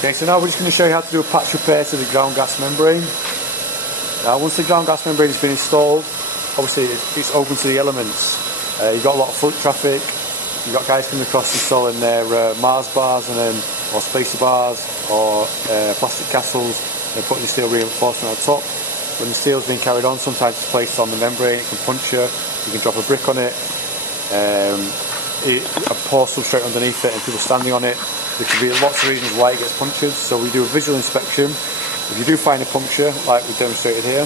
Okay, so now we're just going to show you how to do a patch repair to the ground gas membrane. Now once the ground gas membrane has been installed, obviously it's open to the elements. You've got a lot of foot traffic, you've got guys coming across installing their Mars bars or spacer bars or plastic castles and putting the steel reinforcement on top. When the steel's being carried on, sometimes it's placed on the membrane, it can puncture, you can drop a brick on it, a poor substrate underneath it and people standing on it. There could be lots of reasons why it gets punctured, so we do a visual inspection. If you do find a puncture, like we demonstrated here,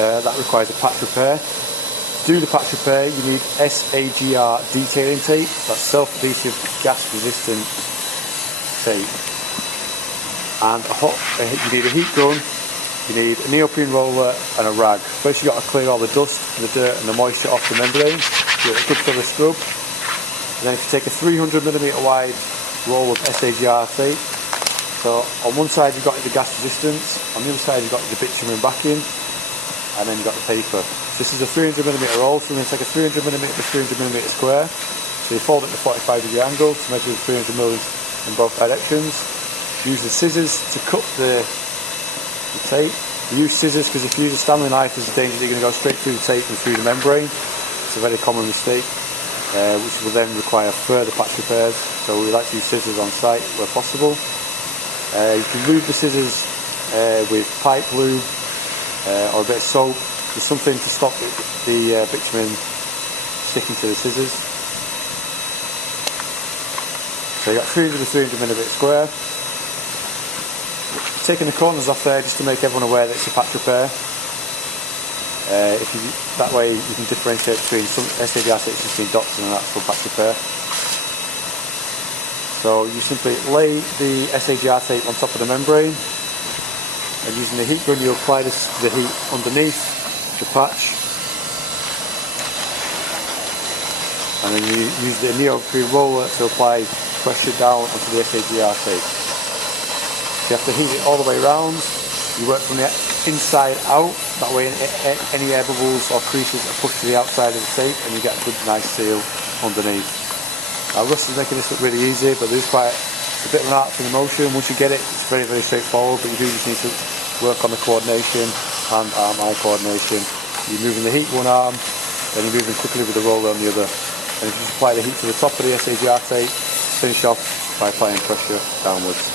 that requires a patch repair. To do the patch repair, you need SAGR detailing tape, that's self-adhesive gas resistant tape. And you need a heat gun, you need a neoprene roller and a rag. First you've got to clear all the dust, the dirt and the moisture off the membrane. Give it a good thorough scrub. And then if you take a 300mm wide roll of SAGR tape, so on one side you've got the gas resistance, on the other side you've got the bitumen backing, and then you've got the paper. So this is a 300mm roll, so we're going to take a 300mm to 300mm square. So you fold it at a 45° angle to measure the 300mm in both directions. Use the scissors to cut the tape. You use scissors because if you use a Stanley knife there's a danger that you're going to go straight through the tape and through the membrane. It's a very common mistake, which will then require further patch repairs. So we like to use scissors on site where possible. You can lube the scissors with pipe lube or a bit of soap. There's something to stop the bitumen sticking to the scissors. So you've got 300 to 300mm square. Taking the corners off there just to make everyone aware that it's a patch repair. That way you can differentiate between some SAGR tapes between dots and an actual patch repair. So you simply lay the SAGR tape on top of the membrane, and using the heat gun you apply the heat underneath the patch, and then you use the neoprene roller to apply pressure down onto the SAGR tape. You have to heat it all the way around. You work from the inside out, that way any air bubbles or creases are pushed to the outside of the tape and you get a good nice seal underneath. Now Russ is making this look really easy, but it's a bit of an art for the motion. Once you get it, it's very, very straightforward, but you do just need to work on the coordination, hand, arm, eye coordination. You're moving the heat one arm, then you're moving quickly with the roller on the other. And if you just apply the heat to the top of the SAGR tape, finish off by applying pressure downwards.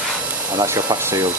And that's your patch sealed.